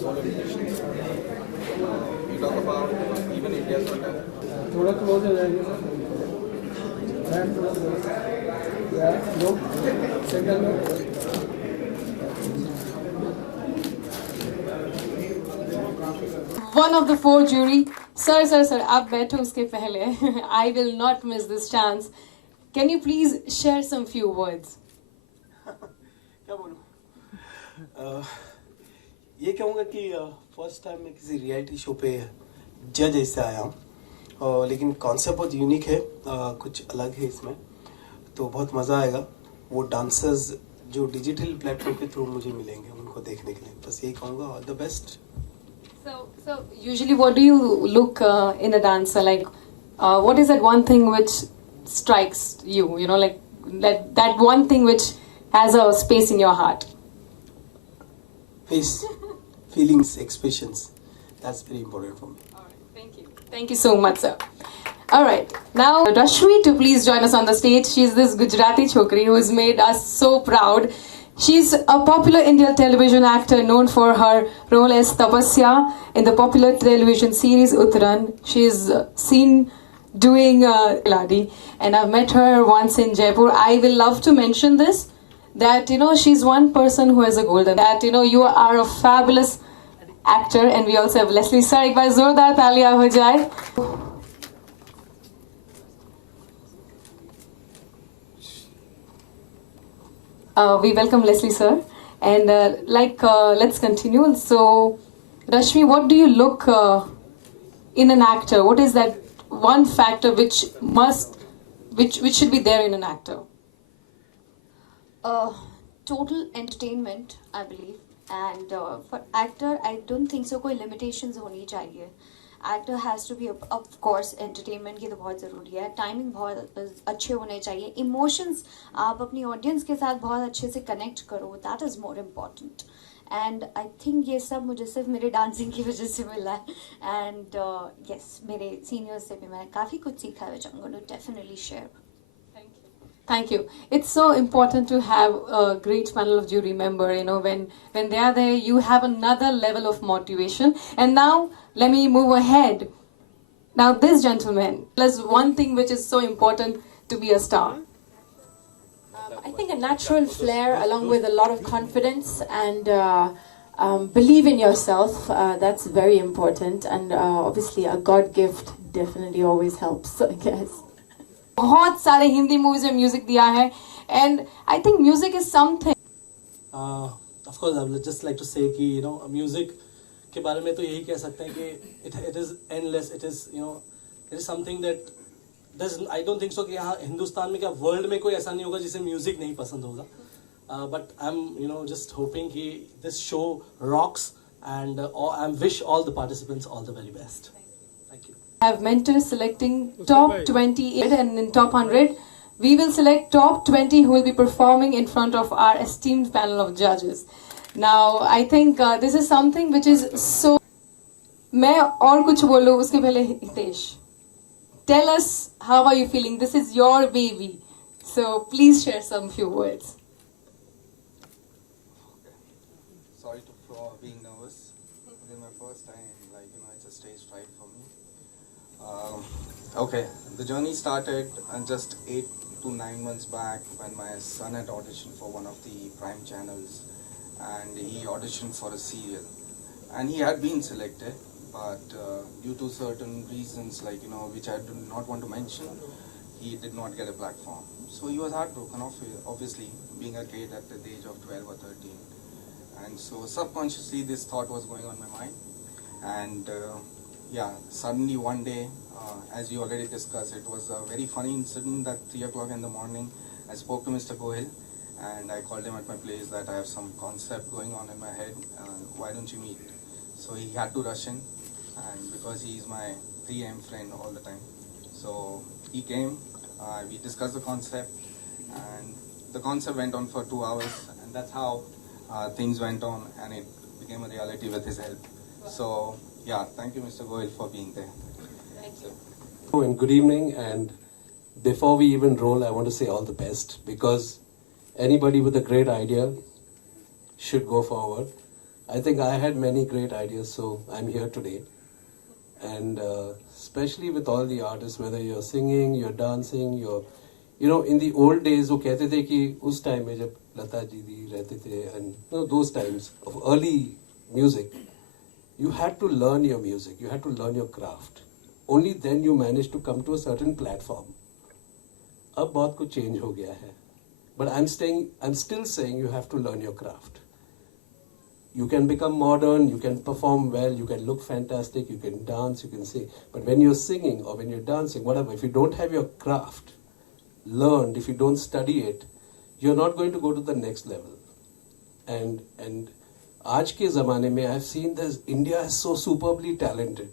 solo musician. You talk about even India's Got Talent. थोड़ा close हो जाएंगे sir hand थोड़ा क्लोज या लो सेंटर लो One of the four jury. Sir, आप बैठो उसके पहले. I will not miss this chance. Can you please share some few words? क्या बोलूं? ये कहूँगा कि फर्स्ट टाइम मैं किसी रियलिटी शो पे जज ऐसे आया हूँ, लेकिन कॉन्सेप्ट बहुत यूनिक है, कुछ अलग है इसमें, तो बहुत मज़ा आएगा. वो डांसर्स जो डिजिटल प्लेटफॉर्म के थ्रू मुझे मिलेंगे उनको देखने के लिए, बस यही कहूँगा. All the best. So usually what do you look in a dancer? Like, what is that one thing which strikes you? You know, like that one thing which has a space in your heart. Face, feelings, expressions. That's very important for me. All right, thank you. Thank you so much, sir. All right, now Rashmi to please join us on the stage. She's this Gujarati chokri who has made us so proud. She's a popular Indian television actor known for her role as Tapasya in the popular television series Uttaran. She's seen doing Ladi, and I've met her once in Jaipur. I will love to mention this, that she's one person who has a golden, that you are a fabulous actor. And we also have Leslie sir. Ek baar zordar taaliyan ho jaye. We welcome Leslie sir, and let's continue. So Rashmi, what do you look in an actor? What is that one factor which should be there in an actor? Total entertainment, I believe. And for actor, I don't think so कोई limitations होनी चाहिए. Actor has to be, of course, entertainment की तो बहुत ज़रूरी है. Timing बहुत अच्छे होने चाहिए. Emotions आप अपनी audience के साथ बहुत अच्छे से connect करो. That is more important. And I think ये सब मुझे सिर्फ मेरे dancing की वजह से मिला है. And yes, मेरे seniors से भी मैंने काफ़ी कुछ सीखा है, which I'm going to definitely share. Thank you. It's so important to have a great panel of jury member. When they are there, you have another level of motivation. And now, let me move ahead. Now, this gentleman, there's one thing which is so important to be a star. I think a natural flair along with a lot of confidence and believe in yourself, that's very important. And obviously a God gift definitely always helps, I guess. बहुत सारे Hindi movies में music दिया है, and I think music is something. Of course, I would just like to say कि music के बारे में तो यही कह सकते हैं कि it is endless. It is something that I don't think so कि यहाँ हिंदुस्तान में क्या वर्ल्ड में कोई ऐसा नहीं होगा जिसे म्यूजिक नहीं पसंद होगा. But I'm just hoping कि this show rocks, and I wish all the participants all the very best. Have mentors selecting top 28, and in top 100 we will select top 20 who will be performing in front of our esteemed panel of judges. Now I think this is something which is so. मैं और कुछ बोलूं उसके पहले Hitesh, tell us how are you feeling? This is your baby, so please share some few words. Sorry for being nervous. This is my first time. It's a stage fright for me. Okay, the journey started just 8 to 9 months back when my son had auditioned for one of the prime channels, and he auditioned for a serial, and he had been selected, but due to certain reasons which I do not want to mention, he did not get a platform. So he was heartbroken, obviously, being a kid at the age of 12 or 13, and so subconsciously this thought was going on my mind. And suddenly one day, as you already discussed, it was a very funny incident that 3 o'clock in the morning I spoke to Mr. Gohil, and I called him at my place that I have some concept going on in my head, why don't you meet? So he had to rush in, and because he is my 3am friend all the time, so he came, we discussed the concept, and the concept went on for 2 hours, and that's how things went on, and it became a reality with his help. So thank you Mr. Gohil for being there. And good evening, and before we even roll, I want to say all the best, because anybody with a great idea should go forward. I think I had many great ideas, so I'm here today. And especially with all the artists, whether you're singing, you're dancing, in the old days, वो कहते थे कि उस time में जब लता जी रहते थे, and those times of early music, you had to learn your music, you had to learn your craft. Only then you managed to come to a certain platform. अब बहुत कुछ change हो गया है. But I'm still saying you have to learn your craft. You can become modern, you can perform well, you can look fantastic, you can dance, you can sing. But when you're singing or when you're dancing, whatever, if you don't have your craft learned, if you don't study it, you're not going to go to the next level. And आज के ज़माने में I've seen this, India is so superbly talented.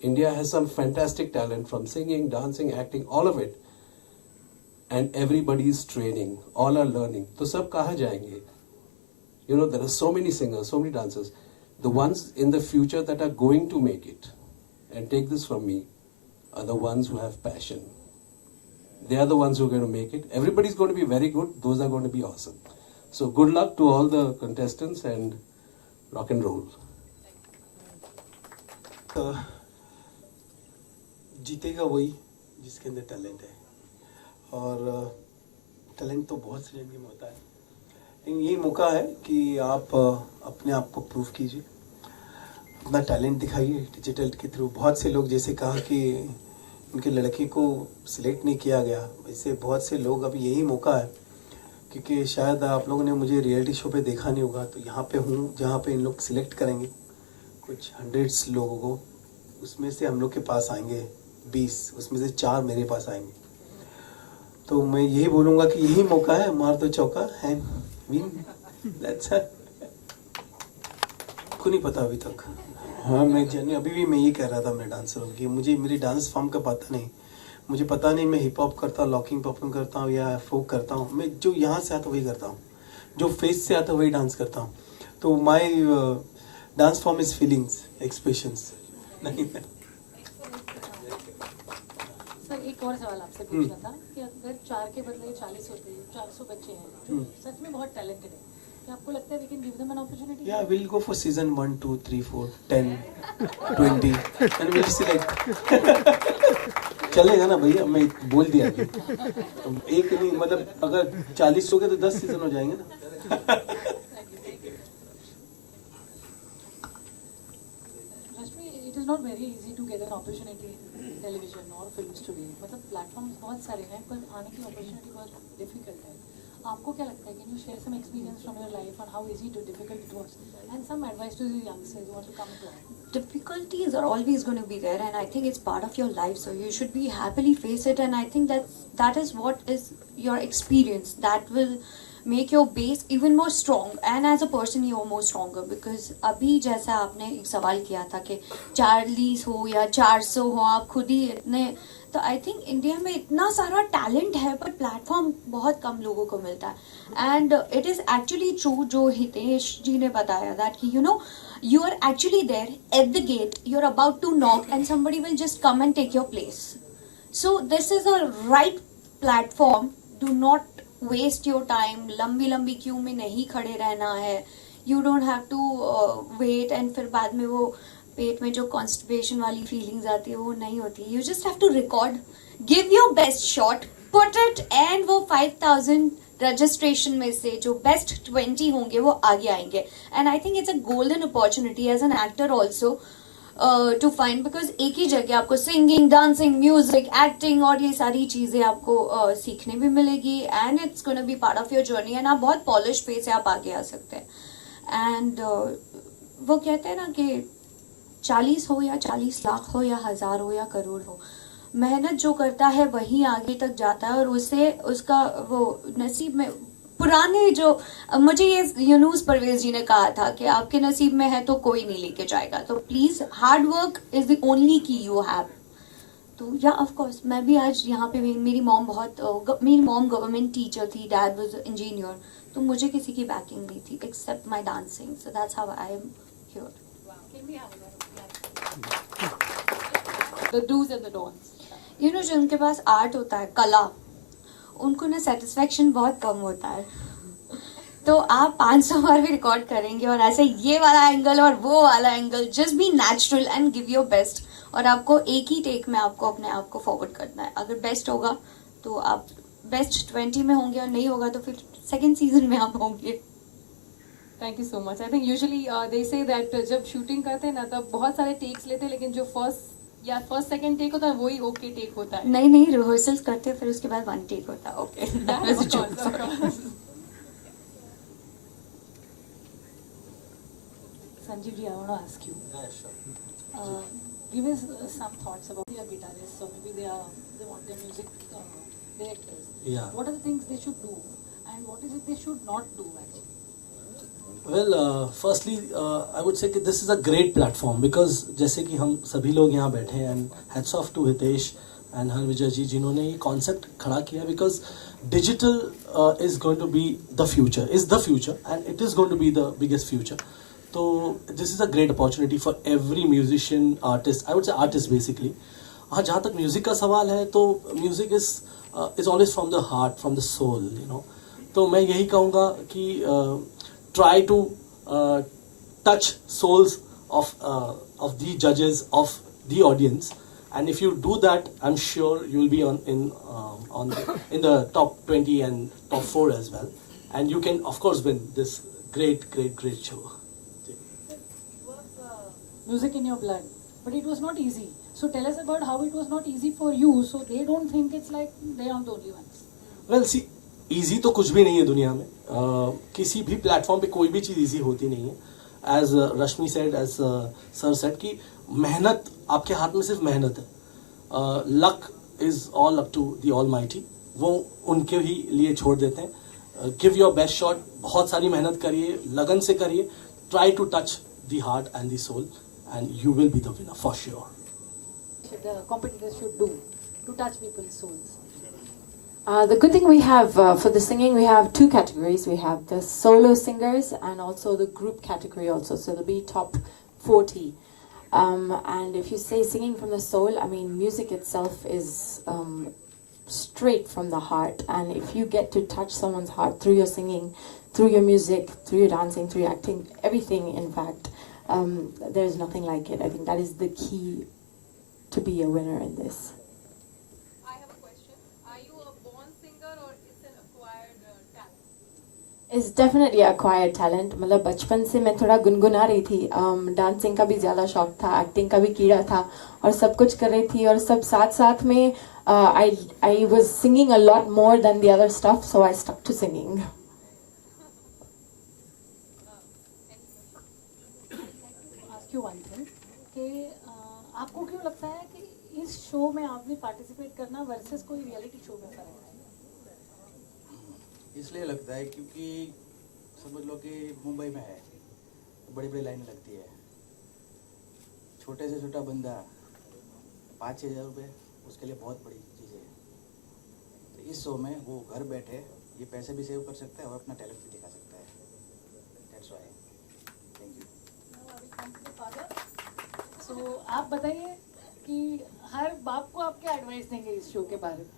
India has some fantastic talent from singing, dancing, acting, all of it. And everybody is training, all are learning. तो सब कहाँ जाएंगे? There are so many singers, so many dancers. The ones in the future that are going to make it, and take this from me, are the ones who have passion. They are the ones who are going to make it. Everybody's going to be very good. Those are going to be awesome. So good luck to all the contestants and rock and roll. जीतेगा वही जिसके अंदर talent है, और talent तो बहुत से जगह में होता है, लेकिन यही मौका है कि आप अपने आप को प्रूव कीजिए, अपना टैलेंट दिखाइए डिजिटल के थ्रू. बहुत से लोग, जैसे कहा कि उनके लड़के को सिलेक्ट नहीं किया गया, वैसे बहुत से लोग, अभी यही मौका है, क्योंकि शायद आप लोगों ने मुझे रियलिटी शो पे देखा नहीं होगा, तो यहाँ पे हूँ जहाँ पे इन लोग सिलेक्ट करेंगे कुछ 100 लोगों को, उसमें से हम लोग के पास आएंगे 20, उसमें से 4 मेरे पास आएंगे. तो मैं यही बोलूँगा कि यही मौका है, मार दो चौका एंड विन. That's it. को नहीं पता अभी तक. हाँ, मैं अभी भी मैं ये कह रहा था अपने डांसर को कि मुझे मेरी डांस फॉर्म का पता नहीं. मुझे पता नहीं मैं हिप हॉप करता हूँ, लॉकिंग परफॉर्म करता हूँ या फोक करता हूँ. मैं जो यहाँ से आता वही करता हूँ, जो फेस से आता वही डांस करता हूँ. तो my dance form is feelings, expressions. नहीं सर, एक और सवाल आपसे पूछना था कि अगर 4 के बदले 40 होते हैं, 400 बच्चे हैं जो सच में बहुत टैलेंटेड है, क्या आपको लगता है we can give them an opportunity? Yeah, we'll go for season 1, 2, 3, 4, 10, 20 and we'll select. चलेगा ना भैया, मैं बोल दिया कि एक नहीं, मतलब अगर 40 हो गए तो 10 सीजन हो जाएंगे ना. Rashmi, it is not very easy to get an opportunity in television or films today. मतलब प्लेटफॉर्म्स बहुत सारे हैं, पर आने की अपॉर्चुनिटी बहुत डिफिकल्ट है. आपको क्या लगता है? Can you share some experience from your life on how easy to difficult it was, and some advice to the youngsters who want to come to it? Difficulties are always going to be there, and I think it's part of your life, so you should be happily face it. And I think that is what is your experience that will make your base even more strong, and as a person you are more stronger. Because अभी जैसा आपने एक सवाल किया था कि 40 हो या 400 हो, आप खुद ही इतने, तो आई थिंक इंडिया में इतना सारा टैलेंट है पर प्लेटफॉर्म बहुत कम लोगों को मिलता है. And it is actually true जो हितेश जी ने बताया दैट कि you are actually there at the gate, you're about to knock and somebody will just come and take your place. So this is a right platform. Do not waste your time. लंबी Q में नहीं खड़े रहना है. You don't have to wait and फिर बाद में वो पेट में जो constipation वाली feelings आती है वो नहीं होती. You just have to record, give your best shot, put it, and वो 5,000 रजिस्ट्रेशन में से जो बेस्ट 20 होंगे वो आगे आएंगे. And I think it's a golden opportunity as an actor also to find, because एक ही जगह आपको सिंगिंग, डांसिंग, म्यूजिक, एक्टिंग और ये सारी चीजें आपको सीखने भी मिलेगी. And it's gonna be part of your journey, and आप बहुत पॉलिश पे से आप आगे आ सकते हैं. एंड वो कहते हैं ना कि 40 हो या 40 लाख हो या 1000 हो या करोड़ हो, मेहनत जो करता है वही आगे तक जाता है, और उसे उसका वो नसीब में पुराने जो मुझे ये यूनुस परवेज जी ने कहा था कि आपके नसीब में है तो कोई नहीं लेके जाएगा. तो please hard work is the only की यू हैव. तो या ऑफ कोर्स मैं भी आज यहाँ पे, मेरी मॉम गवर्नमेंट टीचर थी, डैड वाज इंजीनियर, तो मुझे किसी की बैकिंग नहीं थी except my dancing. So that's how I am here. The do's and the don'ts. जिनके पास आर्ट होता है, कला, उनको ना सेटिस्फेक्शन बहुत कम होता है. तो आप 500 बार भी रिकॉर्ड करेंगे और ऐसे ये वाला एंगल और वो वाला angle, just be natural and give your best. और आपको एक ही टेक में आपको अपने आप को फॉरवर्ड करना है। अगर बेस्ट होगा तो आप बेस्ट 20 में होंगे, और नहीं होगा तो फिर सेकंड सीजन में आप होंगे। Thank you so much. I think usually they say that जब शूटिंग करते हैं ना तब बहुत सारे टेक्स लेते हैं, लेकिन जो फर्स्ट सेकंड टेक होता है वही ओके टेक होता है। नहीं नहीं, रिहर्सल्स करते हैं फिर उसके बाद 1 टेक होता है। Okay, that was a joke. Sanjeev ji, I want to ask you. Yeah, sure. Give us some thoughts about your guitarists, so maybe they want their music directors. Yeah. What are the things they should do, and what is it they should not do actually? Well, firstly, I would say that this is a great platform because जैसे कि हम सभी लोग यहाँ बैठे हैं, and hats off to Hitesh and Harvijay ji जिन्होंने ये concept खड़ा किया, because digital is going to be the future, and it is going to be the biggest future. So this is a great opportunity for every musician, artist. I would say artist basically. हाँ, जहाँ तक music का सवाल है तो music is always from the heart, from the soul, you know. तो मैं यही कहूँगा कि try to touch souls of the judges, of the audience, and if you do that, I'm sure you will be in the top 20 and top 4 as well, and you can of course win this great show. Music in your blood, but it was not easy. So tell us about how it was not easy for you, so they don't think it's like they are the only ones. Well, see, easy तो कुछ भी नहीं है दुनिया में. किसी भी platform पे कोई भी चीज़ इजी होती नहीं है. As Rashmi said, as Sir said, कि मेहनत आपके हाथ में सिर्फ मेहनत है. Luck is all up to the Almighty. वो उनके ही लिए छोड़ देते हैं. Give your best shot. बहुत सारी मेहनत करिए, लगन से करिए. Try to touch the heart and the soul, and you will be the winner for sure. The competitors should do to touch people's souls. The good thing we have for the singing, we have 2 categories. We have the solo singers and also the group category also. So there'll be top 40. And if you say singing from the soul, I mean, music itself is straight from the heart. And if you get to touch someone's heart through your singing, through your music, through your dancing, through your acting, everything, in fact, there's nothing like it. I think that is the key to be a winner in this. I have a question. Are you a born singer or it's an acquired talent? It's definitely acquired talent. मतलब बचपन से मैं थोड़ा गुनगुना रही थी. Dancing का भी ज़्यादा शौक था, एक्टिंग का भी कीड़ा था, और सब कुछ कर रही थी, और सब साथ में I was singing a lot more than the other stuff, so I stuck to singing. Ask you one thing, कि आपको क्यों लगता है कि इस शो में आपने पार्टिसिपेट करना वर्सेस कोई रियलिटी शो में फर्क है? इसलिए लगता है क्योंकि समझ लो कि मुंबई में है, बड़ी बड़ी लाइन लगती है. छोटे से छोटा बंदा 5-6 हज़ार रुपये उसके लिए बहुत बड़ी चीज़ है. तो इस शो में वो घर बैठे ये पैसे भी सेव कर सकता है और अपना टैलेंट भी दिखा सकता है. That's why. Thank you. So आप बताइए कि हर बाप को आप क्या एडवाइस देंगे इस शो के बारे में?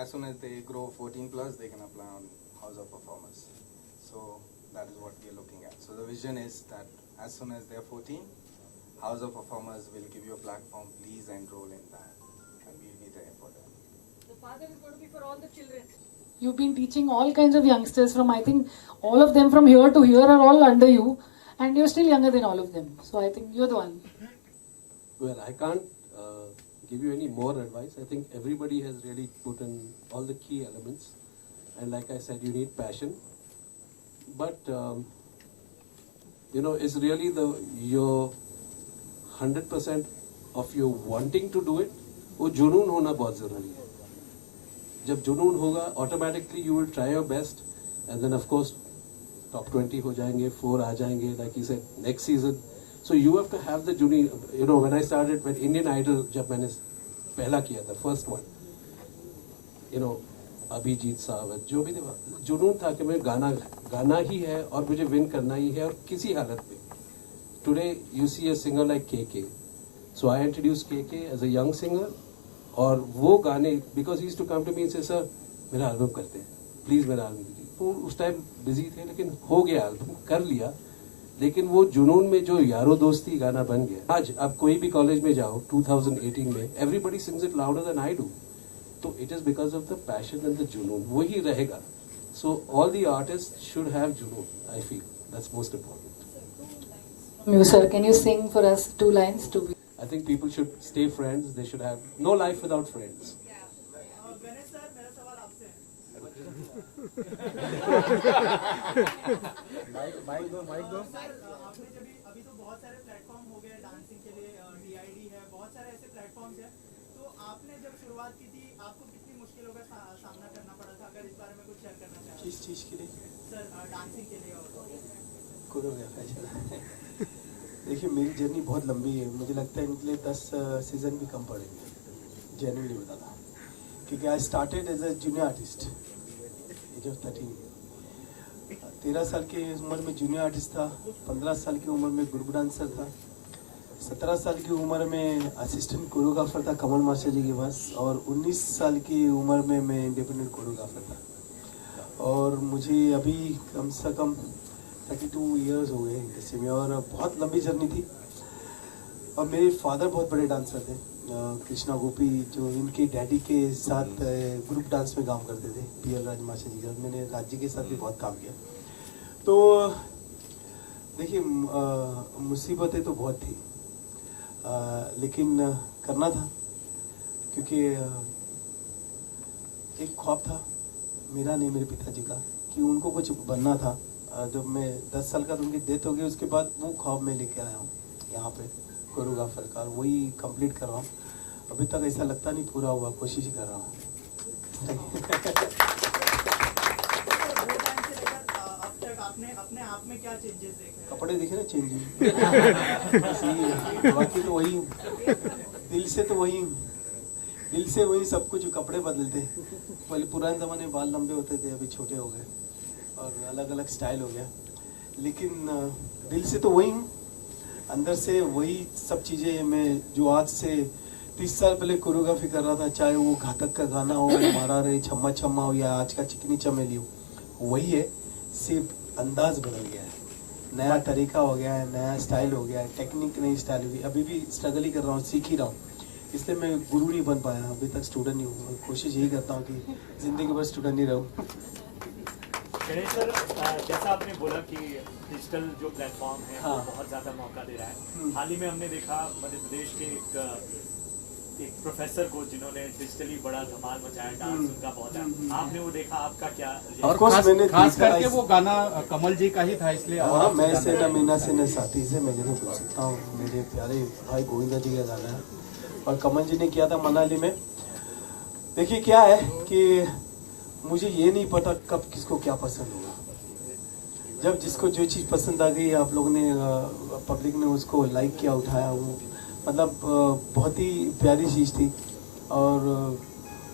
As soon as they grow 14 plus, they can apply on House of Performers. So that is what we are looking at. So the vision is that as soon as they are 14, House of Performers will give you a platform. Please enroll in that, and we'll be there for them. The father is going to be for all the children. You've been teaching all kinds of youngsters from, I think, all of them from here to here are all under you, and you're still younger than all of them. So I think you're the one. Well, I can't give you any more advice. I think everybody has really put in all the key elements, and like I said, you need passion. But it's really your 100% of your wanting to do it. वो जुनून होना बहुत ज़रूरी है. जब जुनून होगा, automatically you will try your best, and then of course top 20 हो जाएंगे, 4 आ जाएंगे, like you said, next season. So you have to have the junoon. When I started, when Indian Idol, जब मैंने पहला किया था, first one, अभिजीत सावंत, जो भी जुनून था कि मैं गाना ही है और मुझे विन करना ही है, और किसी हालत में. Today you see a singer like KK. So I introduced KK as a young singer, और वो गाने because he to come to me say sir मेरा एल्बम करते हैं, प्लीज़ मेरा एल्बम कीजिए। वो उस टाइम बिजी थे लेकिन हो गया, एल्बम कर लिया। लेकिन वो जुनून में जो यारो दोस्ती गाना बन गया, आज अब कोई भी कॉलेज में जाओ 2018 में everybody sings it louder than I do. तो it is because of the passion and the जुनून, वही रहेगा। So all the artist should have जुनून, I feel that's most important. You, sir, can you sing for us 2 lines to be? I think people should stay friends. They should have no life without friends. Ganesh sir, मेरा सवाल आपसे है। Mic दो। Sir, आपने अभी तो बहुत सारे प्लेटफॉर्म हो गए डांसिंग के लिए, DID है, बहुत सारे ऐसे प्लेटफॉर्म्स हैं। तो आपने जब शुरुआत की थी, आपको कितनी मुश्किलों का सामना करना पड़ा था? अगर इस बारे में कुछ शेयर करना चाहें। किस चीज़ के लिए? सर, डांसिंग के लिए और कोरियोग्राफी। देखिए मेरी जर्नी बहुत लंबी है, मुझे लगता है इनके लिए 10 सीज़न भी कम पड़ेंगे, जेन्युइनली बताता, क्योंकि I started as a junior artist age of 13 साल की उम्र में जूनियर आर्टिस्ट था, 15 साल की उम्र में ग्रुप डांसर था, 17 साल की उम्र में असिस्टेंट कोरियोग्राफर था कमल मास्टर जी के पास, और 19 साल की उम्र में मैं इंडिपेंडेंट कोरियोग्राफर था। और मुझे अभी कम से कम 32 ईयर्स हो गए इंडस्ट्री में, और बहुत लंबी जर्नी थी। और मेरे फादर बहुत बड़े डांसर थे, कृष्णा गोपी, जो इनके डैडी के साथ ग्रुप डांस में काम करते थे, PL राज मास्टर जी का। मैंने राज जी के साथ भी बहुत काम किया। तो देखिए मुसीबतें तो बहुत थी, लेकिन करना था, क्योंकि एक ख्वाब था मेरा नहीं, मेरे पिताजी का, कि उनको कुछ बनना था। जब मैं 10 साल का था उनकी डेथ हो गई, उसके बाद वो ख्वाब मैं लेके आया हूँ यहाँ पे कोरियोग्राफर का, वही कंप्लीट कर रहा हूँ। अभी तक ऐसा लगता नहीं पूरा हुआ, कोशिश ही कर रहा हूँ। आपने अपने आप में क्या चेंजेस देखे? कपड़े दिखे ना चेंजिंग। बाकी तो वही, दिल से वही सब कुछ, कपड़े बदलते। पहले पुराने ज़माने में बाल लंबे होते थे, अभी छोटे हो गए और अलग अलग स्टाइल हो गया, लेकिन दिल से तो वही हूँ, अंदर से वही सब चीज़ें। मैं जो आज से 30 साल पहले कोरियोग्राफी कर रहा था, चाहे वो घातक का गाना हो, मारा रे छम्मा छम्मा हो, या आज का चिकनी चमेली हो, वही है, सिर्फ अंदाज बदल गया है, नया तरीका हो गया है, नया स्टाइल हो गया है, टेक्निक नई स्टाइल होगी। अभी भी स्ट्रगल ही कर रहा हूँ, सीख ही रहा हूँ, इसलिए मैं गुरु नहीं बन पाया, अभी तक स्टूडेंट ही हूँ। कोशिश यही करता हूँ कि ज़िंदगी भर स्टूडेंट ही रहूँ। गणेश सर, जैसा आपने बोला कि डिजिटल जो प्लेटफॉर्म है हाँ, वो बहुत ज़्यादा मौका दे रहा है। हाल ही में हमने देखा मध्य प्रदेश के एक प्रोफेसर को, जिन्होंने डिजिटली बड़ा धमाल मचाया, डांस उनका बहुत है। आपने वो देखा, आपका क्या? और खास करके वो गाना कमल जी का ही था, इसलिए हाँ, मैं से न मीना से न साथी से मैं जरूर पूछ सकता हूँ, मेरे प्यारे भाई गोविंदा जी का गाना है, और कमल जी ने किया था मनाली में। देखिए क्या है कि मुझे ये नहीं पता कब किसको क्या पसंद होगा, जब जिसको जो चीज़ पसंद आ गई, आप लोगों ने, पब्लिक ने उसको लाइक किया, उठाया, वो मतलब बहुत ही प्यारी चीज़ थी, और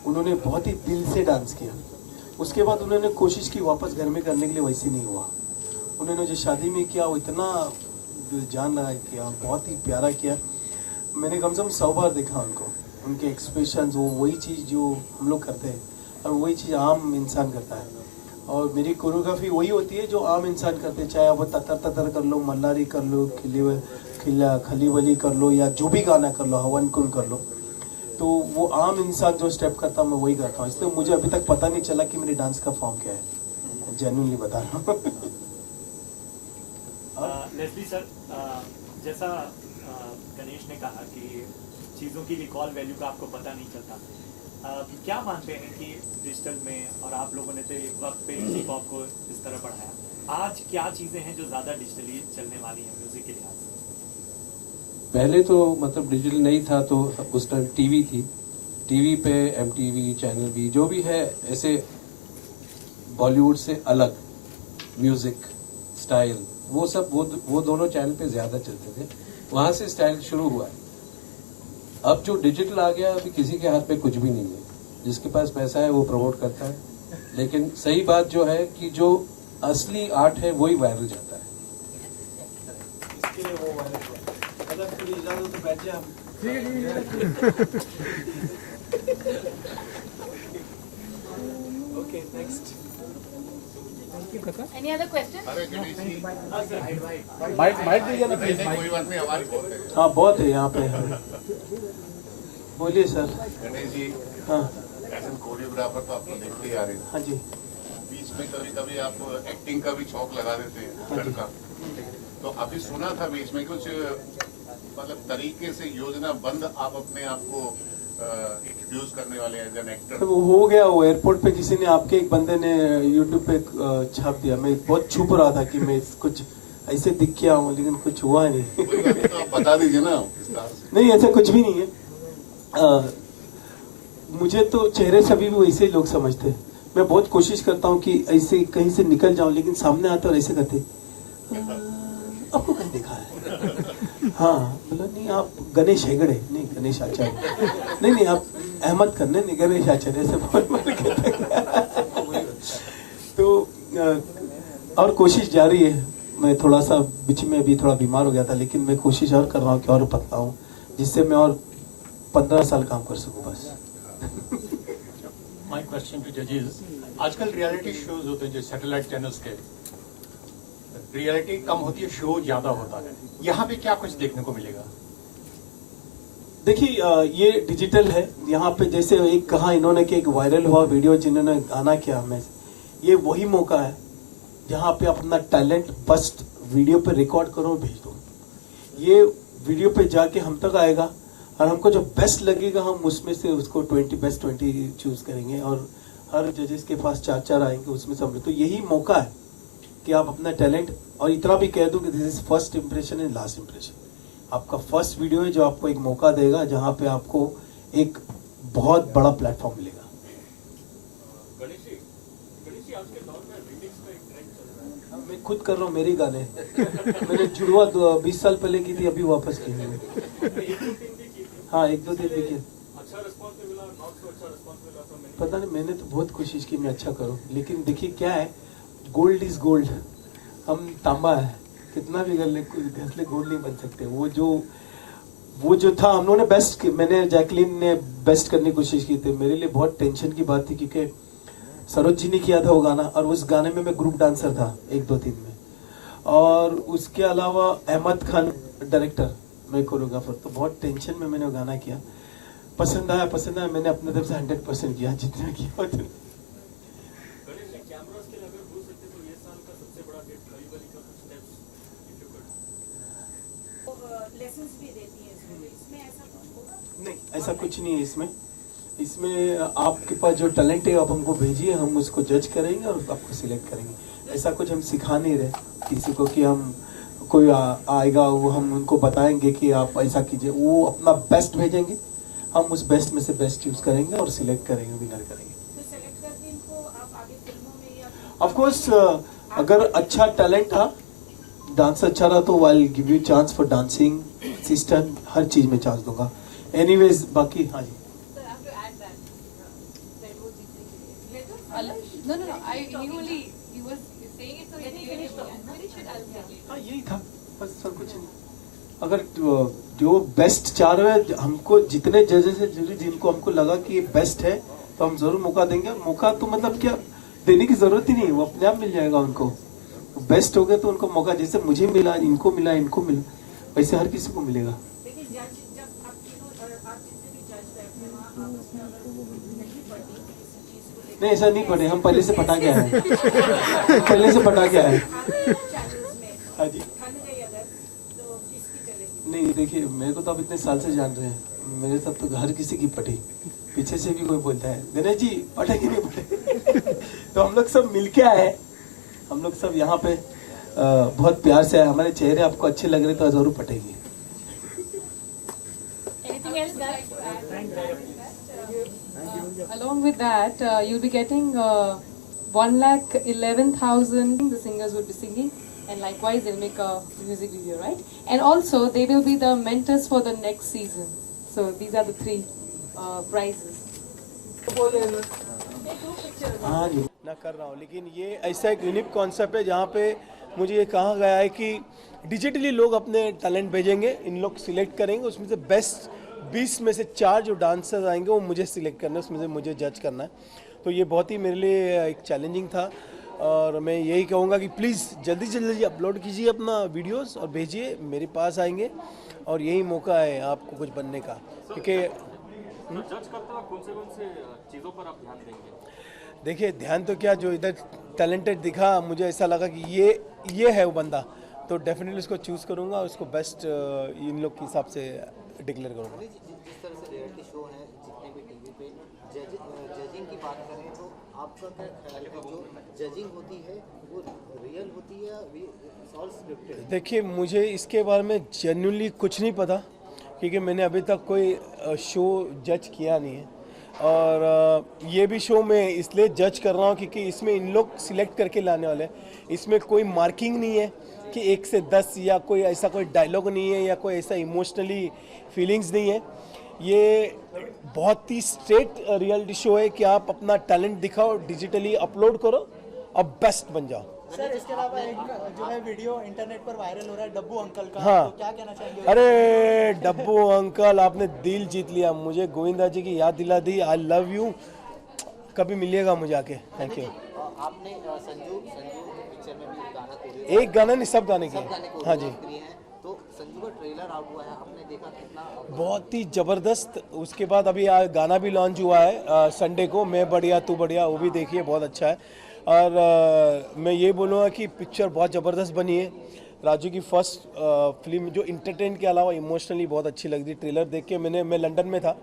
उन्होंने बहुत ही दिल से डांस किया। उसके बाद उन्होंने कोशिश की वापस घर में करने के लिए, वैसे नहीं हुआ। उन्होंने जो शादी में किया वो इतना जान लगा किया, बहुत ही प्यारा किया। मैंने कम से कम 100 बार देखा उनको, उनके एक्सप्रेशंस, वो वही चीज़ जो हम लोग करते हैं, और वही चीज़ आम इंसान करता है। और मेरी कोरियोग्राफी वही होती है जो आम इंसान करते हैं, चाहे वो ततर ततर कर लो, मल्लारी कर लो, खली वली कर लो, या जो भी गाना कर लो, हवन कुन कर लो, तो वो आम इंसान जो स्टेप करता मैं वही करता हूँ। इसलिए मुझे अभी तक पता नहीं चला कि मेरे डांस का फॉर्म क्या है, जेन्युइनली बता रहा हूँ। लेस्ली सर, जैसा गणेश ने कहा कि चीज़ों की रिकॉल वैल्यू का आपको पता नहीं चलता, क्या मानते हैं कि डिजिटल में, और आप लोगों ने तो एक वक्त पे हिप हॉप को इस तरह बढ़ाया, आज क्या चीज़ें हैं जो ज़्यादा डिजिटली चलने वाली हैं म्यूजिक के लिहाज से? पहले तो मतलब डिजिटल नहीं था, तो उस टाइम टीवी थी, टीवी पे MTV चैनल भी जो भी है, ऐसे बॉलीवुड से अलग म्यूजिक स्टाइल, वो सब वो दोनों चैनल पे ज़्यादा चलते थे, वहाँ से स्टाइल शुरू हुआ है। अब जो डिजिटल आ गया, अभी किसी के हाथ में कुछ भी नहीं है, जिसके पास पैसा है वो प्रमोट करता है, लेकिन सही बात जो है कि जो असली आर्ट है वही वायरल जाता है। इसके लिए वो वायरल, अगर पूरी इजाजत तो बैठ जाए। Okay next Any other questions? अरे गणेश जी माइक दीजिए ना प्लीज। कोई बात नहीं, आवाज बहुत है। हाँ बहुत है यहाँ पे। बोलिए सर। गणेश जी, हाँ एज एन कोरियोग्राफर तो आपको देखते ही आ रहे हैं। हाँ जी। बीच में कभी कभी आप एक्टिंग का भी शौक लगा देते हैं हाँ जी। का। तो अभी सुना था बीच में कुछ मतलब तरीके से योजनाबद्ध आप अपने आप को इंट्रोड्यूस करने वाले एज एन एक्टर। तो वो हो गया, वो एयरपोर्ट पे किसी ने, आपके एक बंदे ने यूट्यूब पे छाप दिया। मैं बहुत छुप रहा था कि मैं कुछ ऐसे दिख के आऊँ, लेकिन कुछ हुआ नहीं। कोई बात नहीं, तो आप बता दीजिए ना विस्तार से। नहीं ऐसा कुछ भी नहीं है। मुझे तो चेहरे से अभी भी वैसे ही लोग समझते हैं। मैं बहुत कोशिश करता हूँ कि ऐसे कहीं से निकल जाऊं, लेकिन सामने आते और ऐसे करते आपको कहीं देखा है। हाँ बोला नहीं आप गणेश हेगड़े, नहीं गणेश आचार्य, नहीं आप अहमद खान, नहीं गणेश आचार्य, ऐसे बहुत कहते। तो और कोशिश जारी है। मैं थोड़ा सा बीच में भी थोड़ा बीमार हो गया था, लेकिन मैं कोशिश और कर रहा हूँ कि और पतला हूँ, जिससे मैं और 15 साल काम कर सकूँ बस। माय क्वेश्चन टू जजेस, आजकल रियलिटी शोज होते हैं जो सैटेलाइट चैनल्स के, रियलिटी कम होती है, शो ज्यादा होता है, यहाँ पे क्या कुछ देखने को मिलेगा? देखिए ये डिजिटल है। यहाँ पे जैसे एक कहा इन्होंने कि एक वायरल हुआ वीडियो जिन्होंने गाना किया, हमें ये वही मौका है जहाँ पे अपना टैलेंट फर्स्ट वीडियो पे रिकॉर्ड करो और भेज दो। ये वीडियो पे जाके हम तक आएगा और हमको जो बेस्ट लगेगा हम उसमें से उसको 20 बेस्ट 20 चूज करेंगे, और हर जजेस के पास 4 आएंगे, उसमें से हम। तो यही मौका है कि आप अपना टैलेंट, और इतना भी कह दूं कि this is first impression and last impression. आपका फर्स्ट वीडियो है जो आपको एक मौका देगा जहां पे आपको एक बहुत बड़ा प्लेटफॉर्म मिलेगा। मैं खुद कर रहा हूँ, मेरे गाने मैंने जुड़वा 20 साल पहले की थी, अभी वापस की है। हाँ 1-2 दिन देखिए, पता नहीं, मैंने तो बहुत कोशिश की मैं अच्छा करूँ, लेकिन देखिए क्या है, गोल्ड इज गोल्ड, हम तांबा है, कितना भी घसले गोल्ड नहीं बन सकते। वो जो था हम लोगों ने बेस्ट, मैंने जैकलीन ने बेस्ट करने की कोशिश की थी। मेरे लिए बहुत टेंशन की बात थी क्योंकि सरोज जी ने किया था वो गाना, और उस गाने में मैं ग्रुप डांसर था 1-2 दिन में, और उसके अलावा अहमद खान डायरेक्टर, मैं कोरियोग्राफर, तो बहुत टेंशन में मैंने वो गाना किया। पसंद आया, मैंने अपने तरफ से 100% किया, जितना किया उतना। नहीं ऐसा कुछ नहीं है इसमें आपके पास जो टैलेंट है आप हमको भेजिए, हम उसको जज करेंगे और आपको सिलेक्ट करेंगे। ऐसा कुछ हम सिखा नहीं रहे किसी को कि हम कोई आएगा वो हम उनको बताएंगे कि आप ऐसा कीजिए। वो अपना बेस्ट भेजेंगे, हम उस बेस्ट में से बेस्ट चूज करेंगे और सिलेक्ट करेंगे, विनर करेंगे। ऑफ कोर्स अगर अच्छा टैलेंट था, डांस अच्छा रहा, तो I will give you chance for dancing, assistant, हर चीज में चांस दूंगा। एनीवेज बाकी हाँ जी। No. He was saying it so that he finish it. हाँ यही था बस, सर कुछ नहीं। अगर जो बेस्ट 4 है, हमको जितने जजेस है जूरी जिनको हमको लगा कि ये बेस्ट है तो हम जरूर मौका देंगे। मौका तो मतलब क्या देने की जरूरत ही नहीं, वो अपने आप मिल जाएगा उनको। बेस्ट हो गए तो उनको मौका, जैसे मुझे मिला, इनको मिला, वैसे हर किसी को मिलेगा। नहीं ऐसा नहीं पढ़े, हम पहले से पटा के आए हैं। हाँ जी। नहीं देखिए, मेरे को तो आप इतने साल से जान रहे हैं, मेरे साथ तो हर किसी की पटी। पीछे से भी कोई बोलता है गणेश जी पटे कि नहीं पटे। तो हम लोग सब मिलके आए, हम लोग सब यहाँ पे बहुत प्यार से आए। हमारे चेहरे आपको अच्छे लग रहे तो जरूर पटेंगे। Along with that, you'll be getting 1,11,000 the singers will be singing, and likewise they'll make a music video, right? And also they will be the mentors for the next season. So these are the 3 prizes. हाँ जी ना कर रहा हूँ, लेकिन ये ऐसा एक unique concept है जहाँ पे मुझे ये कहा गया है कि डिजिटली लोग अपने टैलेंट भेजेंगे, इन लोग सिलेक्ट करेंगे, उसमें से बेस्ट 20 में से 4 जो डांसर्स आएंगे वो मुझे सिलेक्ट करना है, उसमें से मुझे जज करना है। तो ये बहुत ही मेरे लिए एक चैलेंजिंग था और मैं यही कहूँगा कि प्लीज़ जल्दी से जल्दी अपलोड कीजिए अपना वीडियोस और भेजिए, मेरे पास आएंगे और यही मौका है आपको कुछ बनने का। क्योंकि जज करते वक्त कौन से चीज़ों पर आप ध्यान देंगे? देखिए ध्यान तो क्या, जो इधर टैलेंटेड दिखा मुझे ऐसा लगा कि ये है वो बंदा, तो डेफिनेटली उसको चूज़ करूँगा, उसको बेस्ट इन लोग के हिसाब से डिक्लेयर करूँगा। जिस तरह से रियलिटी शो है जितने भी टीवी पे जजिंग की बात करें तो आपका क्या ख्याल है, जो जजिंग होती है वो रियल होती है ऑल स्क्रिप्टेड? देखिए मुझे इसके बारे में जेन्युइनली कुछ नहीं पता, क्योंकि मैंने अभी तक कोई शो जज किया नहीं है और ये भी शो मैं इसलिए जज कर रहा हूँ क्योंकि इसमें इन लोग सिलेक्ट करके लाने वाले हैं। इसमें कोई मार्किंग नहीं है कि 1 से 10 या कोई ऐसा कोई डायलॉग नहीं है या कोई ऐसा इमोशनली फीलिंग्स नहीं है। ये बहुत ही स्ट्रेट रियलिटी शो है कि आप अपना टैलेंट दिखाओ, डिजिटली अपलोड करो और बेस्ट बन जाओ। सर इसके अलावा एक जो है वीडियो इंटरनेट पर वायरल हो रहा है डब्बू अंकल का, हाँ। तो क्या कहना चाहेंगे? अरे डब्बू अंकल आपने दिल जीत लिया, मुझे गोविंदा जी की याद दिला दी। आई लव यू, कभी मिलिएगा मुझे आके। Thank you. आपने संजू पिक्चर में भी गाना कोरियो, एक गाना नहीं सब गाने किए। हाँ जी, तो संजू का ट्रेलर आउट हुआ है, आपने देखा कितना? बहुत ही ज़बरदस्त। उसके बाद अभी गाना भी लॉन्च हुआ है संडे को, मैं बढ़िया तू बढ़िया, वो भी देखिए, बहुत अच्छा है। और मैं ये बोलूँगा कि पिक्चर बहुत ज़बरदस्त बनी है। राजू की फर्स्ट फिल्म जो इंटरटेन के अलावा इमोशनली बहुत अच्छी लग रही। ट्रेलर देख के मैं लंदन में था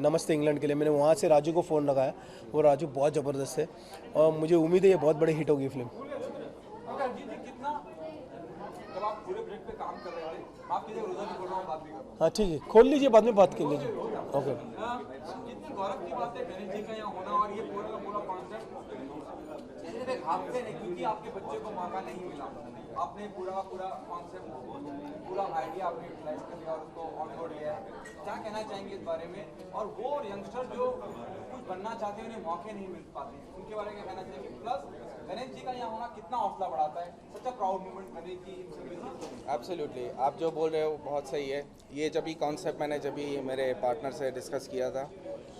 नमस्ते इंग्लैंड के लिए, मैंने वहाँ से राजू को फ़ोन लगाया। वो राजू बहुत ज़बरदस्त है और मुझे उम्मीद है ये बहुत बड़ी हिट होगी फिल्म। हाँ ठीक है, खोल लीजिए, बाद में बात कर लीजिए। ओके। गौरव की बात है गणेश जी का यहाँ होना और ये पूरा का पूरा कॉन्सेप्ट सिर्फ एक हफ्ते नहीं, क्योंकि आपके बच्चे को मौका नहीं मिला, आपने पूरा का पूरा कॉन्सेप्ट पूरा आइडिया आपने यूटिलाइज कर लिया और उसको ऑन बोर्ड लिया। क्या कहना चाहेंगे इस बारे में? और वो यंगस्टर जो कुछ बनना चाहते हैं उन्हें मौके नहीं मिल पाते, उनके बारे में कहना चाहेंगे? प्लस गणेश जी का यहाँ होना कितना हौसला बढ़ाता है, such a proud moment Ganesh ji. Absolutely, आप जो बोल रहे हो बहुत सही है। ये जब भी कॉन्सेप्ट मैंने मेरे पार्टनर से डिस्कस किया था,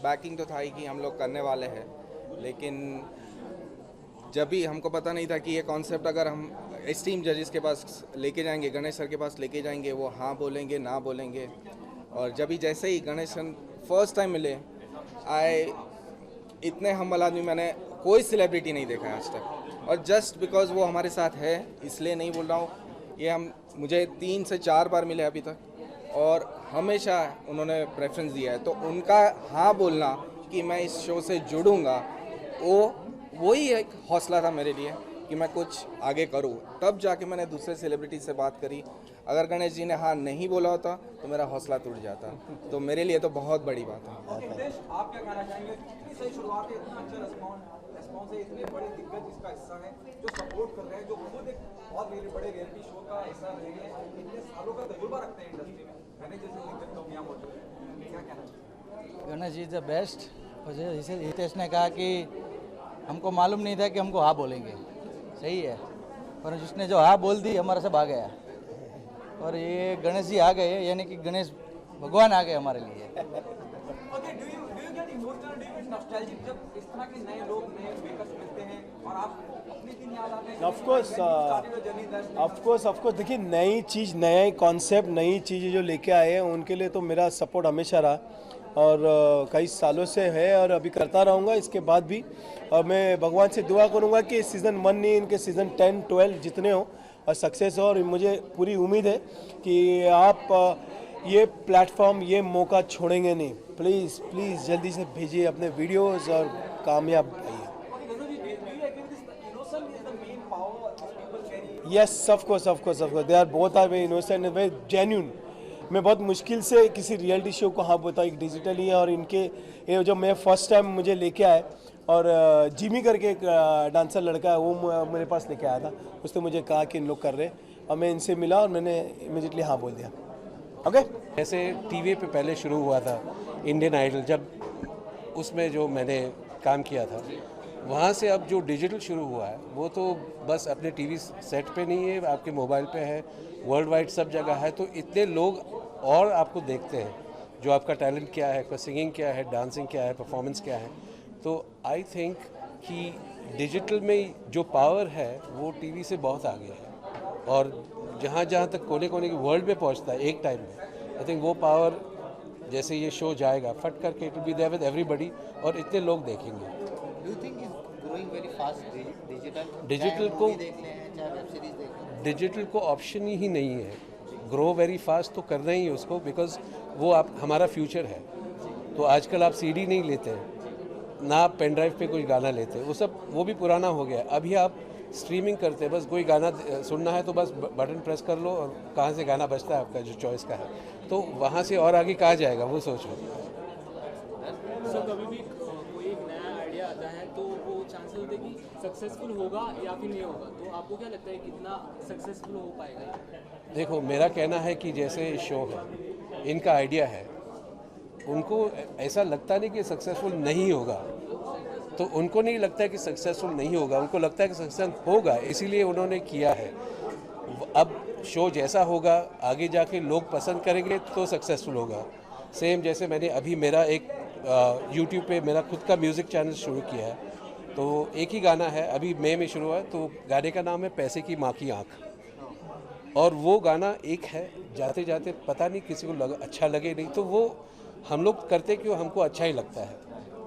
बैकिंग तो था ही कि हम लोग करने वाले हैं, लेकिन जब भी हमको पता नहीं था कि ये कॉन्सेप्ट अगर हम एस्टीम जजेस के पास लेके जाएंगे, गणेश सर के पास लेके जाएंगे, वो हाँ बोलेंगे ना बोलेंगे। और जब भी जैसे ही गणेश सर फर्स्ट टाइम मिले, इतने हम्बल आदमी मैंने कोई सेलिब्रिटी नहीं देखा है आज तक। और जस्ट बिकॉज वो हमारे साथ है इसलिए नहीं बोल रहा हूँ, ये मुझे 3 से 4 बार मिले अभी तक और हमेशा उन्होंने प्रेफरेंस दिया है। तो उनका हाँ बोलना कि मैं इस शो से जुड़ूंगा, वही एक हौसला था मेरे लिए कि मैं कुछ आगे करूं। तब जाके मैंने दूसरे सेलिब्रिटी से बात करी। अगर गणेश जी ने हाँ नहीं बोला होता तो मेरा हौसला टूट जाता। तो मेरे लिए तो बहुत बड़ी बात है। आप क्या कहना चाहेंगे? कितनी सही शुरुआत है, इतना अच्छा रिस्पॉन्स है, इतने बड़े दिग्गज इसका हिस्सा है जो सपोर्ट कर रहे हैं, जो खुद एक बहुत बड़े रियलिटी शो का हिस्सा रहे हैं, इतने सालों का तजुर्बा रखते हैं इंडस्ट्री में, गणेश जैसे दिग्गज लोग यहाँ मौजूद हैं, क्या कहना चाहिए? Ganesh ji is the best. और जैसे हितेश ने कहा कि हमको मालूम नहीं था कि हमको हाँ बोलेंगे, सही है, पर जिसने जो हाँ बोल दी हमारे से भाग गया। और ये गणेश जी आ गए, यानी कि गणेश भगवान आ गए हमारे लिए। Okay, do you get emotional, do you get nostalgic जब इस तरह के नए लोग नए मेकर्स मिलते हैं और आपको अपने दिन याद आते हैं? ऑफ कोर्स देखिए, नई चीज़, नया कॉन्सेप्ट, नई चीज़ें जो लेके आए हैं उनके लिए तो मेरा सपोर्ट हमेशा रहा और कई सालों से है और अभी करता रहूँगा इसके बाद भी। और मैं भगवान से दुआ करूँगा कि सीज़न 1 नहीं, इनके सीज़न 10, 12 जितने हो और सक्सेस हो। और मुझे पूरी उम्मीद है कि आप ये प्लेटफॉर्म, ये मौका छोड़ेंगे नहीं। प्लीज़ प्लीज़ जल्दी से भेजिए अपने वीडियोस और कामयाब आइए। Yes, of course they are both are very innocent and very genuine. मैं बहुत मुश्किल से किसी रियलिटी शो को हाँ बोलता हूँ, एक डिजिटली है। और इनके ये जो मैं फर्स्ट टाइम मुझे लेके आए और जिमी करके एक डांसर लड़का है, वो मेरे पास लेके आया था। उसने मुझे कहा कि इन लोग कर रहे और मैं इनसे मिला और मैंने इमीडिएटली हाँ बोल दिया। ओके। ऐसे टीवी पे पहले शुरू हुआ था इंडियन आइडल, जब उसमें जो मैंने काम किया था, वहाँ से अब जो डिजिटल शुरू हुआ है वो तो बस अपने टीवी सेट पे नहीं है, आपके मोबाइल पे है, वर्ल्ड वाइड सब जगह है। तो इतने लोग और आपको देखते हैं, जो आपका टैलेंट क्या है, सिंगिंग क्या है, डांसिंग क्या है, परफॉर्मेंस क्या है। तो आई थिंक कि डिजिटल में जो पावर है वो टीवी से बहुत आगे है, और जहाँ जहाँ तक कोने कोने के वर्ल्ड में पहुँचता है एक टाइम में, आई थिंक वो पावर जैसे ये शो जाएगा फट करके it will be there with everybody, और इतने लोग देखेंगे। Do you think is growing very fast digital को देख लें चाहे वेब सीरीज देख लें, डिजिटल को ऑप्शन ही नहीं है। ग्रो वेरी फास्ट तो करना ही है उसको, बिकॉज वो आप हमारा फ्यूचर है। तो आजकल आप सीडी नहीं लेते हैं ना, आप पेन ड्राइव पे कोई गाना लेते हैं, वो भी पुराना हो गया। अभी आप स्ट्रीमिंग करते हैं, बस कोई गाना सुनना है तो बस बटन प्रेस कर लो और कहाँ से गाना बजता है आपका जो चॉइस का है, तो वहाँ से और आगे कहाँ जाएगा वो सोचो। सो कभी भी कोई एक नया आइडिया आता है तो वो चांसेस होते हैं कि सक्सेसफुल होगा या फिर नहीं होगा, तो आपको क्या लगता है कितना सक्सेसफुल हो पाएगा? देखो, मेरा कहना है कि जैसे शो है, इनका आइडिया है, उनको ऐसा लगता नहीं कि सक्सेसफुल नहीं होगा, तो उनको नहीं लगता है कि सक्सेसफुल नहीं होगा, उनको लगता है कि सक्सेस होगा, इसीलिए उन्होंने किया है। अब शो जैसा होगा आगे जाके लोग पसंद करेंगे तो सक्सेसफुल होगा। सेम जैसे मैंने अभी मेरा एक यूट्यूब पे मेरा खुद का म्यूज़िक चैनल शुरू किया है, तो एक ही गाना है, अभी मई में शुरू हुआ, तो गाने का नाम है पैसे की माँ की आँख, और वो गाना एक है, जाते जाते पता नहीं किसी को अच्छा लगे नहीं, तो वो हम लोग करते क्यों, हमको अच्छा ही लगता है।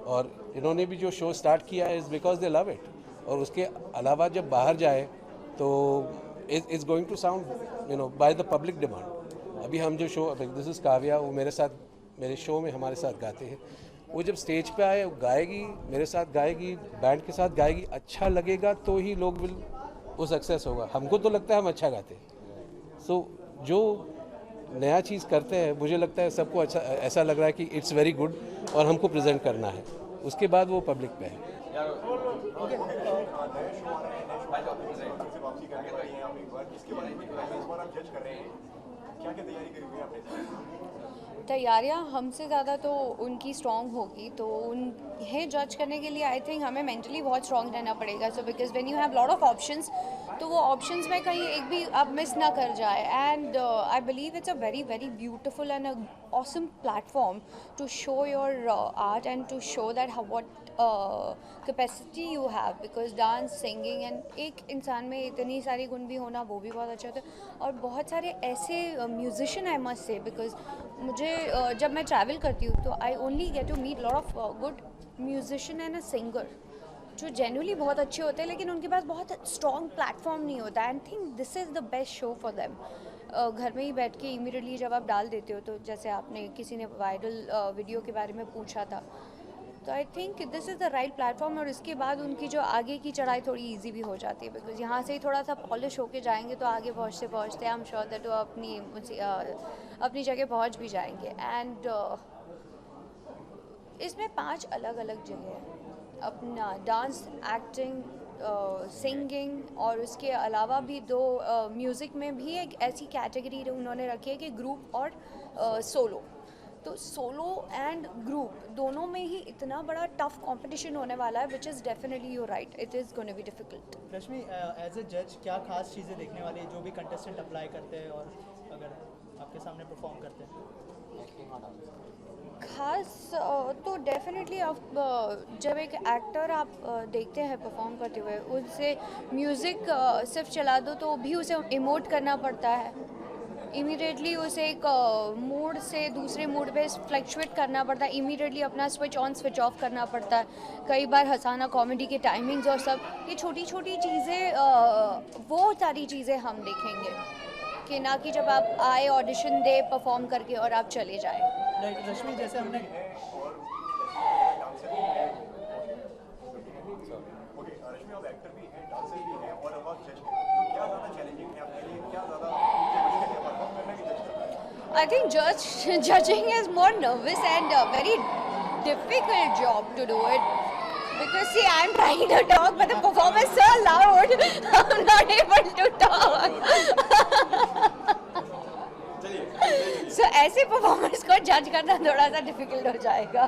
और इन्होंने भी जो शो स्टार्ट किया है is because they love it, और उसके अलावा जब बाहर जाए तो is going to sound by the public demand. अभी हम जो शो, दिस इज़ काव्या, वो मेरे साथ मेरे शो में हमारे साथ गाते हैं, वो जब स्टेज पे आए गाएगी, मेरे साथ गाएगी, बैंड के साथ गाएगी, अच्छा लगेगा तो ही लोग विल, वो सक्सेस होगा। हमको तो लगता है हम अच्छा गाते हैं। सो जो नया चीज़ करते हैं, मुझे लगता है सबको अच्छा ऐसा लग रहा है कि इट्स वेरी गुड और हमको प्रेजेंट करना है, उसके बाद वो पब्लिक पे है। तैयारियां हमसे ज़्यादा तो उनकी स्ट्रॉन्ग होगी, तो उन्हें जज करने के लिए आई थिंक हमें मेंटली बहुत स्ट्रॉन्ग रहना पड़ेगा। So because when you have lot of options, तो वो ऑप्शंस में कहीं एक भी आप मिस ना कर जाए। And I believe it's a very very beautiful and a awesome platform to show your art and to show that how what capacity you have, because dance, singing and एक इंसान में इतनी सारी गुण भी होना वो भी बहुत अच्छा होता है। और बहुत सारे ऐसे musician I must say, because मुझे जब मैं ट्रैवल करती हूँ तो I only get to meet lot of good musician and a singer जो जेन्युइनली बहुत अच्छे होते हैं, लेकिन उनके पास बहुत स्ट्रॉन्ग प्लेटफॉर्म नहीं होता। And think this is the best show for them. घर में ही बैठ के इमीडिएटली जब आप डाल देते हो, तो जैसे आपने किसी ने वायरल वीडियो के बारे में पूछा था, तो I think this is the right platform. और इसके बाद उनकी जो आगे की चढ़ाई थोड़ी इजी भी हो जाती है, बिकॉज यहाँ से ही थोड़ा सा पॉलिश होके जाएंगे तो आगे पहुँचते पहुँचते आई एम श्योर दैट वो अपनी जगह पहुँच भी जाएंगे। एंड इसमें 5 अलग अलग जगह हैं, अपना डांस, एक्टिंग, सिंगिंग, और उसके अलावा भी 2 म्यूज़िक में भी एक ऐसी कैटेगरी उन्होंने रखी है कि ग्रुप और सोलो। तो सोलो एंड ग्रुप दोनों में ही इतना बड़ा टफ कंपटीशन होने वाला है, which is definitely you right, it is going to be difficult. Rashmi, as a जज क्या खास चीज़ें देखने वाली है जो भी कंटेस्टेंट अप्लाई करते हैं और अगर आपके सामने परफॉर्म करते हैं? खास तो डेफिनेटली आप जब एक एक्टर आप देखते हैं परफॉर्म करते हुए, उससे म्यूज़िक सिर्फ चला दो तो भी उसे इमोट करना पड़ता है, इमीडिएटली उसे एक मूड से दूसरे मूड पे फ्लक्चुएट करना पड़ता है, इमीडिएटली अपना स्विच ऑन स्विच ऑफ करना पड़ता है, कई बार हंसाना, कॉमेडी के टाइमिंग्स और सब, ये छोटी छोटी चीज़ें, वो सारी चीज़ें हम देखेंगे कि ना कि जब आप आए ऑडिशन दे परफॉर्म करके और आप चले जाए। रश्मि, जैसे हमने I think judging is more nervous and a very difficult job to do it, because see, I'm trying to talk but the performance is so loud I'm not able to talk so ऐसे performance को जज करना थोड़ा सा difficult हो जाएगा।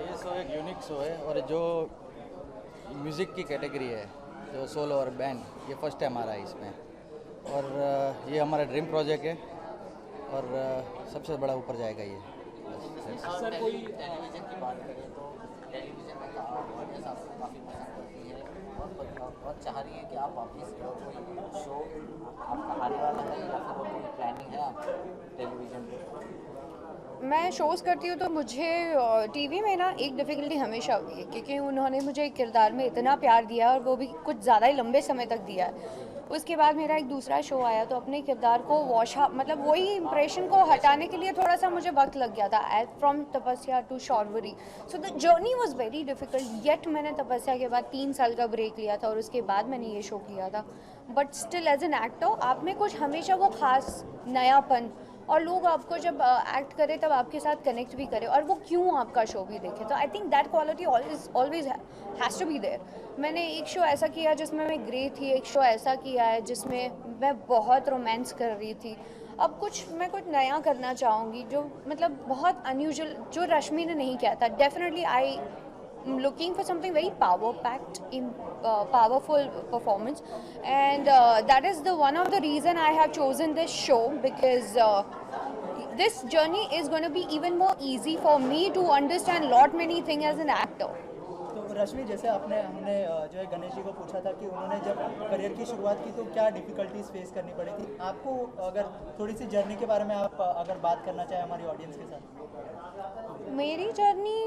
ये show एक यूनिक शो है, और जो म्यूज़िक की कैटेगरी है, जो सोलो और बैंड, ये फर्स्ट टाइम आ रहा है इसमें, और ये हमारा ड्रीम प्रोजेक्ट है। और सबसे बड़ा ऊपर जाएगा ये। सर कोई टेलीविज़न की बात करें तो टेलीविज़न में ऑडियंस आपको काफ़ी पसंद करती है और चाह रही है कि आप वापस कोई शो आपका आने वाला है या फिर कोई प्लानिंग है आप टेलीविज़न पे? मैं शोज़ करती हूँ तो मुझे टीवी में ना एक डिफ़िकल्टी हमेशा हुई है, क्योंकि उन्होंने मुझे एक किरदार में इतना प्यार दिया और वो भी कुछ ज़्यादा ही लंबे समय तक दिया है। उसके बाद मेरा एक दूसरा शो आया तो अपने किरदार को मतलब वही इम्प्रेशन को हटाने के लिए थोड़ा सा मुझे वक्त लग गया था, from Tapasya to Shaurvari. So the journey was very difficult, yet मैंने तपस्या के बाद 3 साल का ब्रेक लिया था और उसके बाद मैंने ये शो किया था। But still as an actor आप में कुछ हमेशा वो खास नयापन, और लोग आपको जब एक्ट करें तब आपके साथ कनेक्ट भी करें और वो क्यों आपका शो भी देखे, तो I think that quality always has to be there. मैंने एक शो ऐसा किया जिसमें मैं ग्रे थी, एक शो ऐसा किया है जिसमें मैं बहुत रोमांस कर रही थी। अब मैं कुछ नया करना चाहूँगी जो मतलब बहुत अनयूजुअल, जो रश्मि ने नहीं किया था। Definitely I looking for something very power-packed, powerful performance, and that is the one of the reason I have chosen this show, because this journey is going to be even more easy for me to understand lot many things as an actor. तो रश्मि, जैसे हमने जो है गणेश जी को पूछा था कि उन्होंने जब करियर की शुरुआत की तो क्या डिफ़िकल्टीज फेस करनी पड़ी थी, आपको अगर थोड़ी सी जर्नी के बारे में आप अगर बात करना चाहें हमारी ऑडियंस के साथ। मेरी जर्नी,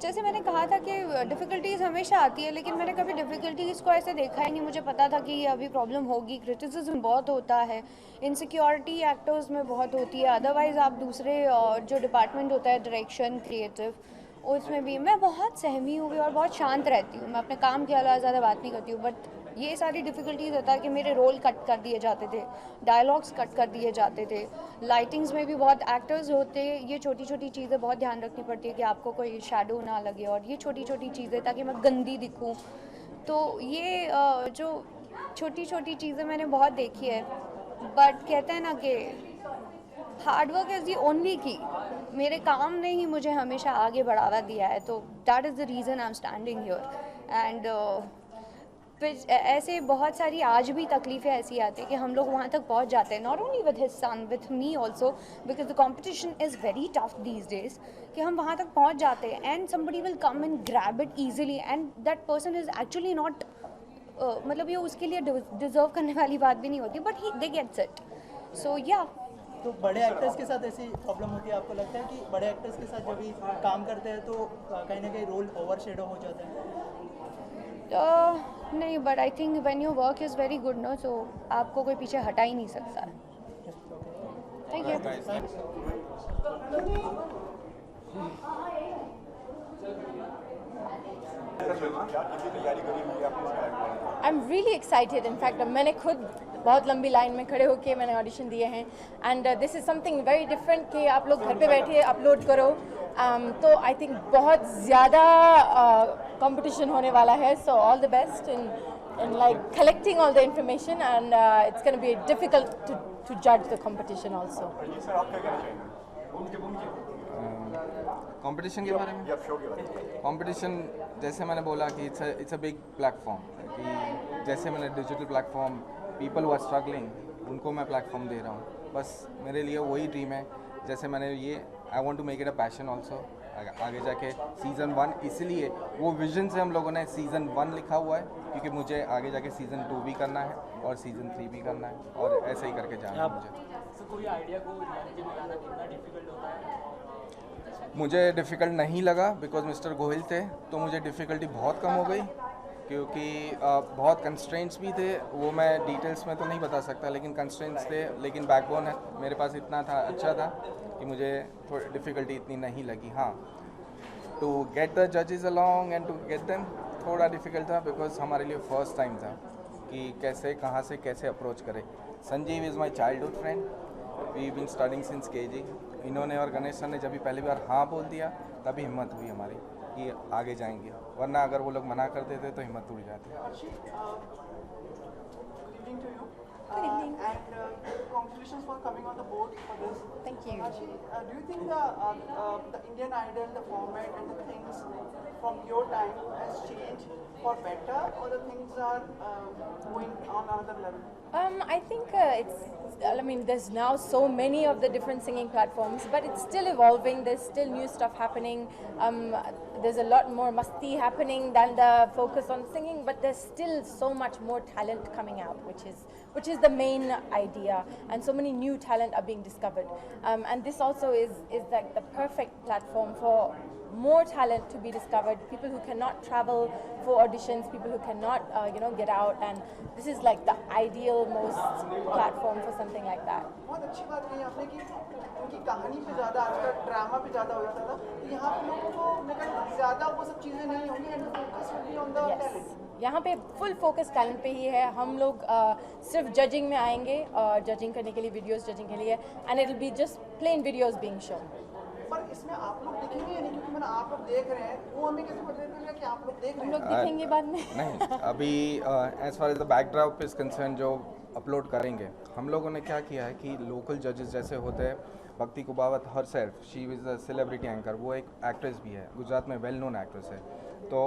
जैसे मैंने कहा था कि डिफ़िकल्टीज़ हमेशा आती है, लेकिन मैंने कभी डिफ़िकल्टीज़ को ऐसे देखा ही नहीं। मुझे पता था कि ये अभी प्रॉब्लम होगी, क्रिटिसिज्म बहुत होता है, इनसिक्योरिटी एक्टर्स में बहुत होती है। अदरवाइज़ आप दूसरे जो डिपार्टमेंट होता है, डायरेक्शन, क्रिएटिव, उसमें भी मैं बहुत सहमी हुई और बहुत शांत रहती हूँ। मैं अपने काम के अलावा ज़्यादा बात नहीं करती हूँ। बट ये सारी डिफ़िकल्टीज़ होता है कि मेरे रोल कट कर दिए जाते थे, डायलॉग्स कट कर दिए जाते थे, लाइटिंग्स में भी बहुत एक्टर्स होते, ये छोटी छोटी चीज़ें बहुत ध्यान रखनी पड़ती है कि आपको कोई शैडो ना लगे, और ये छोटी छोटी चीज़ें ताकि मैं गंदी दिखूं। तो ये जो छोटी छोटी चीज़ें मैंने बहुत देखी है। बट कहते हैं ना कि हार्डवर्क इज़ दी ओनली की। मेरे काम ने ही मुझे हमेशा आगे बढ़ावा दिया है, तो that is the reason I am standing here. And फिर ऐसे बहुत सारी आज भी तकलीफ़ें ऐसी आती है कि हम लोग वहाँ तक पहुँच जाते हैं, not only with his son, with me also, because the competition is very tough these days, कि हम वहाँ तक पहुँच जाते हैं and somebody will come and grab it easily, and that person is actually not, मतलब ये उसके लिए डिज़र्व करने वाली बात भी नहीं होती, but he they gets it. So या तो बड़े एक्टर्स के साथ ऐसी प्रॉब्लम होती है, आपको लगता है कि बड़े एक्टर्स के साथ जब भी काम करते हैं तो कहीं ना कहीं रोल ओवर शेडो हो जाता है? नहीं, but I think when your work is very good no, तो आपको कोई पीछे हटा ही नहीं सकता। Thank I am really excited. In fact मैंने खुद बहुत लंबी लाइन में खड़े होकर मैंने ऑडिशन दिए हैं, and this is something very different कि आप लोग घर पे बैठे अपलोड करो। तो आई थिंक बहुत ज़्यादा कंपटीशन होने वाला है, सो all the best in like collecting all the information, and it's going to be difficult to judge the competition also. Competition के बारे में, कंपटीशन जैसे मैंने बोला कि इट्स अ बिग प्लेटफॉर्म, कि जैसे मैंने digital platform, people who are struggling उनको मैं प्लेटफॉर्म दे रहा हूँ। बस मेरे लिए वही ड्रीम है। जैसे मैंने ये I want to make it a passion also, आगे जाके सीज़न 1, इसलिए वो विजन से हम लोगों ने सीज़न 1 लिखा हुआ है, क्योंकि मुझे आगे जाके सीज़न 2 भी करना है और सीज़न 3 भी करना है, और ऐसे ही करके जाना है मुझे। कोई आइडिया को रियलिटी में लाना कितना डिफिकल्ट होता है? मुझे डिफ़िकल्ट नहीं लगा, बिकॉज मिस्टर गोहिल थे, तो मुझे डिफ़िकल्टी बहुत कम हो गई, क्योंकि बहुत कंस्ट्रेंट्स भी थे। वो मैं डिटेल्स में तो नहीं बता सकता, लेकिन कंस्ट्रेंट्स थे, लेकिन बैकबोन मेरे पास इतना था, अच्छा था कि मुझे थोड़ी डिफ़िकल्टी इतनी नहीं लगी। हाँ, टू गेट द जजेस along and to get them थोड़ा डिफ़िकल्ट था, बिकॉज हमारे लिए फर्स्ट टाइम था कि कैसे कहाँ से कैसे अप्रोच करें। Sanjeev is my childhood friend, we been studying since KG। इन्होंने और गणेश सर ने जब भी पहली बार हाँ बोल दिया, तभी हिम्मत हुई हमारी कि आगे जाएंगे, वरना अगर वो लोग मना कर देते तो हिम्मत टूट जाती। Good evening. And congratulations for coming on the board for this. Thank you. Do you think the Indian Idol, the format and the things from your time has changed for better, or the things are going on another level? I think I mean, there's now so many of the different singing platforms, but it's still evolving. There's still new stuff happening. There's a lot more masti happening than the focus on singing, but there's still so much more talent coming out, which is the main idea, and so many new talent are being discovered. And this also is like the perfect platform for more talent to be discovered, people who cannot travel for auditions, people who cannot get out, and this is like the ideal most platform for something like that. बहुत अच्छी बात कही आपने कि उनकी कहानी पे ज़्यादा आजकल ड्रामा पे ज़्यादा हो जाता था, तो यहाँ पे लोगों को मेरे ज़्यादा वो सब चीज़ें नहीं होंगी and focus will be on the talent. यहाँ पे फुल फोकस टैलेंट पे ही है। हम लोग सिर्फ जजिंग में आएंगे, जजिंग करने के लिए, वीडियोस जजिंग के लिए, and it will be just plain videos being shown. पर इसमें आप लोग दिखेंगे या नहीं, क्योंकि मैंने आप लोग देख रहे हैं, वो हमें कैसे पता चलेगा कि आप लोग देख रहे हैं? हम लोग दिखेंगे बाद में। नहीं, अभी as far as the backdrop is concern जो अपलोड करेंगे, हम लोगों ने क्या किया है कि लोकल जजेस जैसे होते हैं, Bhakti Kubavat herself, she is a celebrity anchor, वो एक एक्ट्रेस भी है, गुजरात में वेल नोन एक्ट्रेस है, तो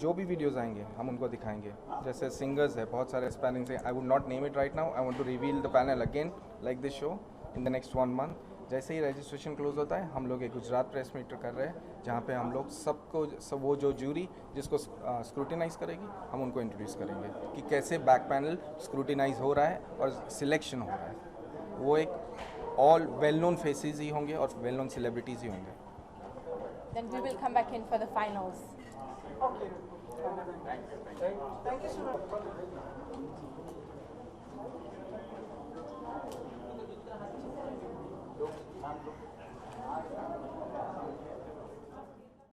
जो भी वीडियोस आएंगे हम उनको दिखाएंगे। जैसे सिंगर्स है बहुत सारे एस्पायरिंग से, I would not name it right now, I want to reveal the panel again like this show in the next 1 month. जैसे ही रजिस्ट्रेशन क्लोज होता है, हम लोग एक गुजरात प्रेस मीट कर रहे हैं, जहाँ पे हम लोग सबको वो जो ज्यूरी जिसको स्क्रूटिनाइज करेगी, हम उनको इंट्रोड्यूस करेंगे कि कैसे बैक पैनल स्क्रूटिनाइज हो रहा है और सिलेक्शन हो रहा है। वो एक ऑल वेल नोन फेसेस ही होंगे और वेल नोन सेलिब्रिटीज़ ही होंगे। Then we will come back in for the finals. Okay. Thank you so much.